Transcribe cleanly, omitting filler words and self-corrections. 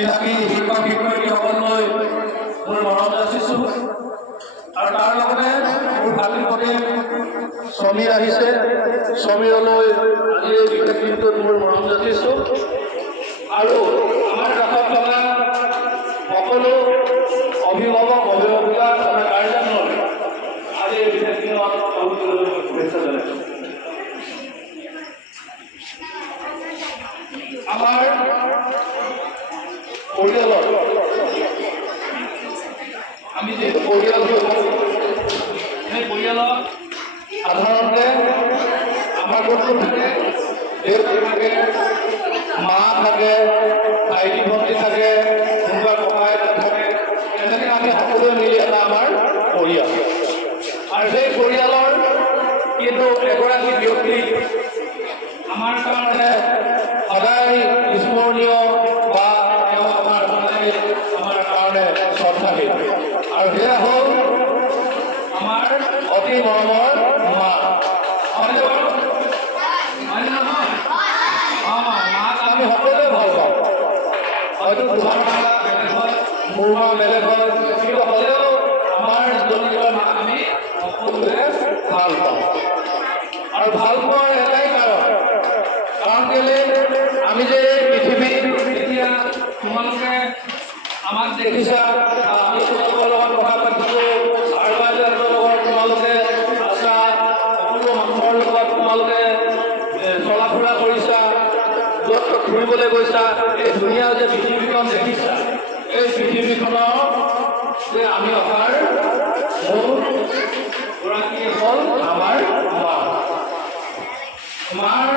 চিনাকি শিক্ষক শিক্ষয়িত্ৰীসকললৈ মোৰ মৰম যাচিছোঁ আৰু তাৰ লগতে মোৰ ভাতৃ প্ৰতি সমীৰ আহিছে সমীৰলৈ আজি এই বিশেষ দিনটোত মোৰ মৰম যাচিছোঁ আৰু আমাৰ কাষত থকা সকলো অভিভাৱক অভিভাৱিকা তথা গাৰ্জেনলৈ আজি এই বিশেষ দিনত শুভেচ্ছা জনাইছোঁ। আমাৰ পৰিয়ালত আমি যে পৰিয়াল সেই পৰিয়ালত সাধাৰণতে আমাৰ ঘৰতো থাকে দেউতা থাকে মা থাকে ভাইটি ভণ্টি থাকে কোনোবা ককাইক থাকে এনেকৈ আমি সকলোৱে মিলি এটা আমাৰ পৰিয়াল আৰু সেই পৰিয়ালৰ কিন্তু এগৰাকী ব্যক্তি আমাৰ কাৰণে সদায় স্মৰণীয় বা তেওঁ আমাৰ সদায় আমাৰ কাৰণে শ্ৰদ্ধাশীল আৰু সেয়া হ'ল আমাৰ অতি মৰমৰ মা হয়নে বাৰু হয়নে নহয় মাক আমি সকলোৱে ভাল পাওঁ হয়তো তোমাৰ মা বেলেগ হয় মোৰ মা বেলেগ হয় কিন্তু হ'লেও আমাৰ জনতাৰ মাক আমি সকলোৱে ভাল পাওঁ আৰু ভাল পোৱাৰ এটাই কাৰণ কেলে আমি যে পৃথিৱীত এতিয়া তোমালোকে আমাক দেখিছা আমি তোমালোকৰ লগত কথা পাতিছোঁ আৰু বাইদেউহঁতৰ লগত তোমালোকে আছা সকলো মানুহৰ লগত তোমালোকে চলা ফুৰা কৰিছা য'ত ত'ত ফুৰিবলৈ গৈছা এই ধুনীয়া যে পৃথিৱীখন দেখিছা এই পৃথিৱীখনৰ যে আমি অহাৰ মূল গৰাকী হ'ল আমাৰ মা মাৰ